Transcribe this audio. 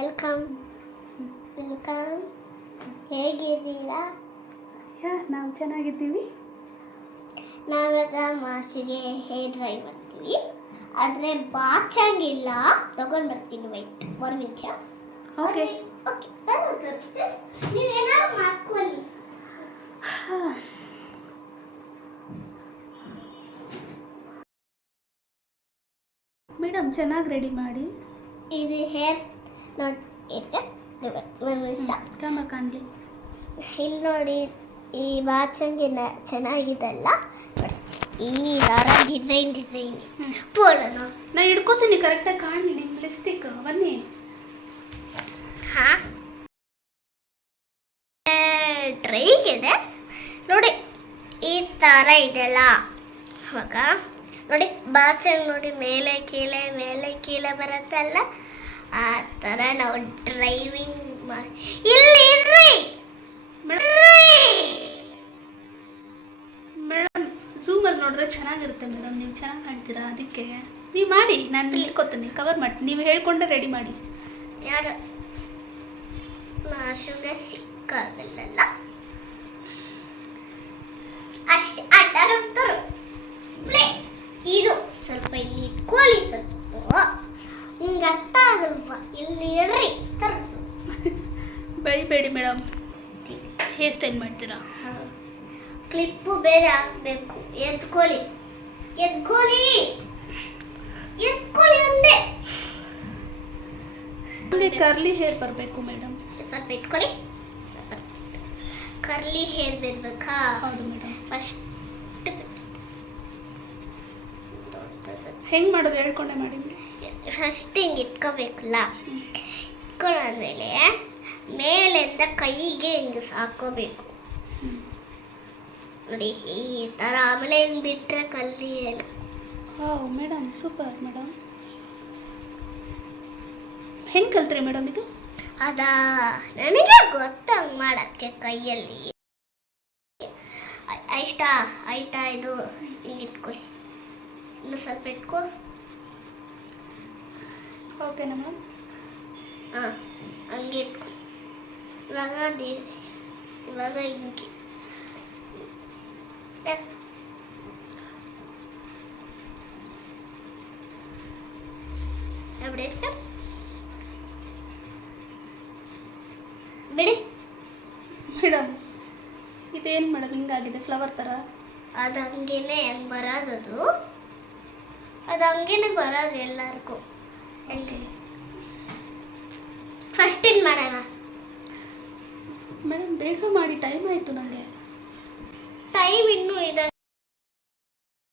Welcome welcome. ಹೇಗಿದ್ದೀರಾ? ನಾವು ಚೆನ್ನಾಗಿದ್ದೀವಿ. ನಾವಾಗ ಮಾಸಿಗೆ ಹೇರ್ ಡ್ರೈ ಮಾಡ್ತೀವಿ, ಆದರೆ ಬಾಚಂಗಿಲ್ಲ. ತಗೊಂಡು ಬರ್ತೀನಿ, ವೈಟ್ ಒಂದು ನಿಮಿಷ. ಓಕೆ ನೀವೇನಾದ್ರು ಮಾಡ್ಕೊಳ್ಳಿ. ಮೇಡಮ್ ಚೆನ್ನಾಗಿ ರೆಡಿ ಮಾಡಿ. ಇದು ಹೇರ್ ನೋಡಿ ಇದೆ, ಒಂದು ನಿಮಿಷ ಕಾಣಲಿ. ಇಲ್ಲಿ ನೋಡಿ, ಈ ಬಾಚಂಗಿನ ಚೆನ್ನಾಗಿದೆಲ್ಲ. ಈ ಥರ ಡಿಸೈನ್ ಪೋಲನ ನಾ ಹಿಡ್ಕೋತೀನಿ, ಕರೆಕ್ಟಾಗಿ ಕಾಣಲಿ. ನಿಮ್ಮ ಲಿಪ್ಸ್ಟಿಕ್ ಬನ್ನಿ. ಹಾಂ, ಡ್ರೈಗಿದೆ ನೋಡಿ, ಈ ಥರ ಇದೆಲ್ಲ. ಅವಾಗ ನೋಡಿ, ಬಾಚಂಗ್ ನೋಡಿ, ಮೇಲೆ ಕೀಳೆ ಬರುತ್ತಲ್ಲ, ಆ ಥರ ನಾವು ಡ್ರೈವಿಂಗ್ ಮಾಡಿ. ಇಲ್ಲಿ ಇರ್ರಿ ಮೇಡಮ್, ಝೂಮಲ್ಲಿ ನೋಡಿದ್ರೆ ಚೆನ್ನಾಗಿರುತ್ತೆ ಮೇಡಮ್. ನೀವು ಚೆನ್ನಾಗಿ ಕಾಣ್ತೀರಾ, ಅದಕ್ಕೆ ನೀವು ಮಾಡಿ. ನಾನು ಹಿಡ್ಕೋತೀನಿ, ಕವರ್ ಮಾಡ್ತೀನಿ. ನೀವು ಹೇಳ್ಕೊಂಡೆ ರೆಡಿ ಮಾಡಿ. ಯಾರು ಮಾಶುಗೆ ಸಿಕ್ಕಾಗಲ್ಲ ಅಷ್ಟೇ. ಆಟಾಡ್ತಾರೆ. ಇದು ಸ್ವಲ್ಪ ಇಲ್ಲಿ ಇಟ್ಕೊಳ್ಳಿ, ಸ್ವಲ್ಪ ನಿಮ್ಗೆ ಅರ್ಥ ಆಗಲ್ವಾ? ಇಲ್ಲಿ ಇರ್ರಿ. ಬೈಬೇಡಿ ಮೇಡಮ್. ಹೇರ್ ಸ್ಟೈಲ್ ಮಾಡ್ತೀರಾ? ಕ್ಲಿಪ್ಪು ಬೇರೆ ಹಾಕ್ಬೇಕು. ಎತ್ಕೊಳ್ಳಿ ಅಂದೆ. ಕರ್ಲಿ ಹೇರ್ ಬರಬೇಕು ಮೇಡಮ್. ಸ್ವಲ್ಪ ಇಟ್ಕೊಳ್ಳಿ. ಕರ್ಲಿ ಹೇರ್ ಬರ್ಬೇಕಾ? ಹೌದು ಮೇಡಮ್. ಫಸ್ಟ್ ಹೆಂಗೆ ಮಾಡೋದು ಹೇಳ್ಕೊಂಡೆ ಮಾಡಿ. ಫಸ್ಟ್ ಹಿಂಗೆ ಇಟ್ಕೋಬೇಕಲ್ಲ. ಇಟ್ಕೊಂಡಾದ್ಮೇಲೆ ಮೇಲಿಂದ ಕೈಗೆ ಹಿಂಗೆ ಸಾಕೋಬೇಕು ನೋಡಿ, ಈ ಥರ. ಆಮೇಲೆ ಹಿಂಗೆ ಬಿಟ್ಟರೆ ಕಲ್ಲಿ ಏನು. ಹಾಂ ಮೇಡಮ್, ಸೂಪರ್ ಮೇಡಮ್. ಹೆಂಗೆ ಕಲ್ತ್ರಿ ಮೇಡಮ್ ಇದು? ಅದಾ, ನನಗೆ ಗೊತ್ತು ಹಂಗೆ ಮಾಡೋಕ್ಕೆ. ಕೈಯಲ್ಲಿ ಆಯ್ತಾ ಇದು ಹಿಂಗೆ ಇಟ್ಕೊಳ್ಳಿ. ಇನ್ನು ಸ್ವಲ್ಪ ಇಟ್ಕೊ. ಓಕೆನಾ ಮ್ಯಾಮ್? ಹಾಂ, ಹಂಗೆ ಇಟ್ಕೊ. ಇವಾಗ ಹಿಂಗೆ ಬಿಡಿ ಮೇಡಮ್. ಇದೇನು ಮೇಡಮ್ ಹಿಂಗಾಗಿದೆ, ಫ್ಲವರ್ ಥರ? ಅದು ಹಂಗೇನೆ ಹೆಂಗೆ ಬರೋದದು, ಅದು ಹಂಗೇನೆ ಬರೋದು ಎಲ್ಲರಿಗೂ. ಹೆಂಗೆ? ಫಸ್ಟ್ ಇಲ್ಲಿ ಮಾಡೋಣ ಮೇಡಮ್, ಬೇಗ ಮಾಡಿ, ಟೈಮ್ ಆಯಿತು ನನಗೆ.